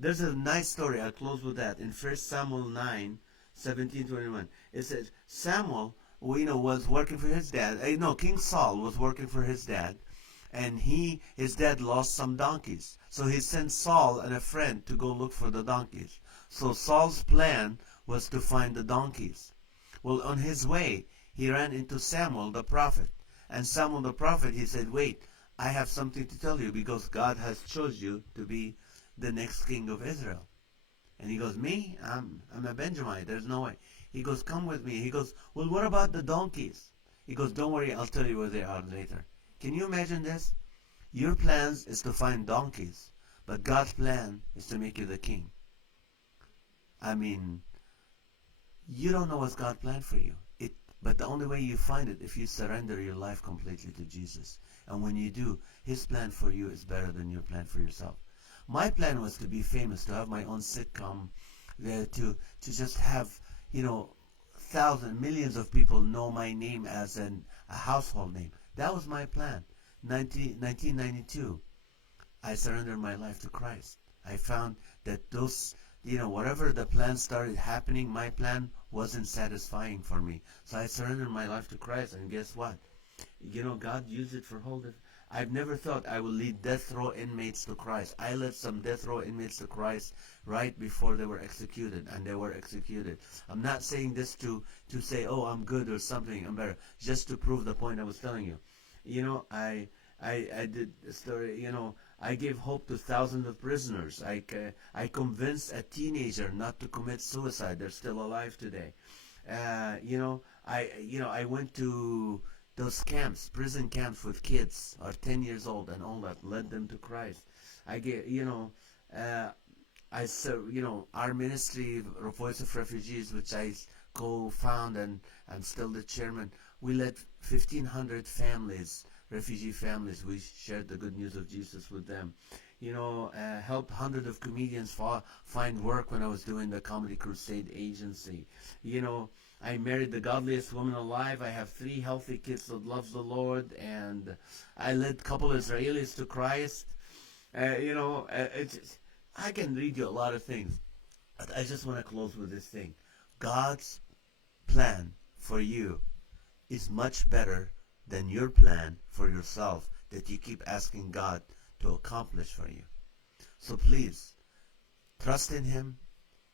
There's a nice story. I'll close with that. In 1 Samuel 9:17-21, it says Samuel, was working for his dad. King Saul was working for his dad, and his dad lost some donkeys. So he sent Saul and a friend to go look for the donkeys. So Saul's plan was to find the donkeys. Well, on his way, he ran into Samuel the prophet. And Samuel the prophet, he said, wait, I have something to tell you, because God has chose you to be the next king of Israel. And he goes, me? I'm a Benjamite. There's no way. He goes, come with me. He goes, well, what about the donkeys? He goes, don't worry, I'll tell you where they are later. Can you imagine this? Your plans is to find donkeys, but God's plan is to make you the king. I mean, you don't know what's God's plan for you. But the only way you find it, if you surrender your life completely to Jesus. And when you do, His plan for you is better than your plan for yourself. My plan was to be famous, to have my own sitcom, to just have, thousands, millions of people know my name as a household name. That was my plan. 1992, I surrendered my life to Christ. I found that those, whatever the plan started happening, my plan wasn't satisfying for me. So I surrendered my life to Christ, and guess what? God used it for I've never thought I would lead death row inmates to Christ. I led some death row inmates to Christ right before they were executed, and they were executed. I'm not saying this to say, oh, I'm good or something, I'm better, just to prove the point I was telling you. I did a story, I gave hope to thousands of prisoners. I convinced a teenager not to commit suicide. They're still alive today. I went to those camps, prison camps with kids are 10 years old and all that, led them to Christ. I gave, our ministry, Voice of Refugees, which I co-found and I'm still the chairman, we led 1,500 families, refugee families. We shared the good news of Jesus with them. Helped hundreds of comedians find work when I was doing the Comedy Crusade agency. I married the godliest woman alive. I have 3 healthy kids that loves the Lord, and I led a couple of Israelis to Christ. I can read you a lot of things, but I just want to close with this thing. God's plan for you is much better than your plan for yourself that you keep asking God to accomplish for you. So please, trust in Him,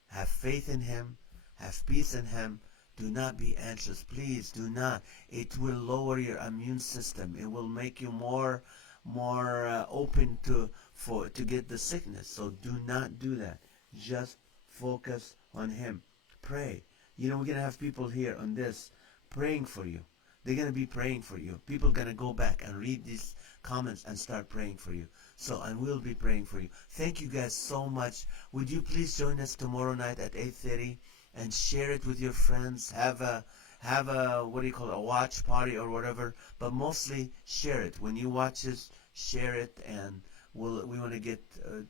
have faith in Him, have peace in Him. Do not be anxious. Please do not. It will lower your immune system. It will make you more open to get the sickness. So do not do that. Just focus on Him. Pray. We're going to have people here on this praying for you. They're going to be praying for you. People are going to go back and read these comments and start praying for you. And we'll be praying for you. Thank you guys so much. Would you please join us tomorrow night at 8:30 and share it with your friends? Have a a watch party or whatever. But mostly share it. When you watch this, share it, and we want to get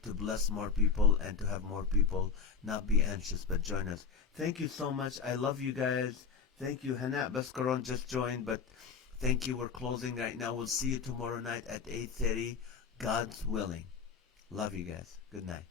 to bless more people and to have more people not be anxious but join us. Thank you so much. I love you guys. Thank you. Hana Baskaron just joined, but thank you. We're closing right now. We'll see you tomorrow night at 8:30. God's willing. Love you guys. Good night.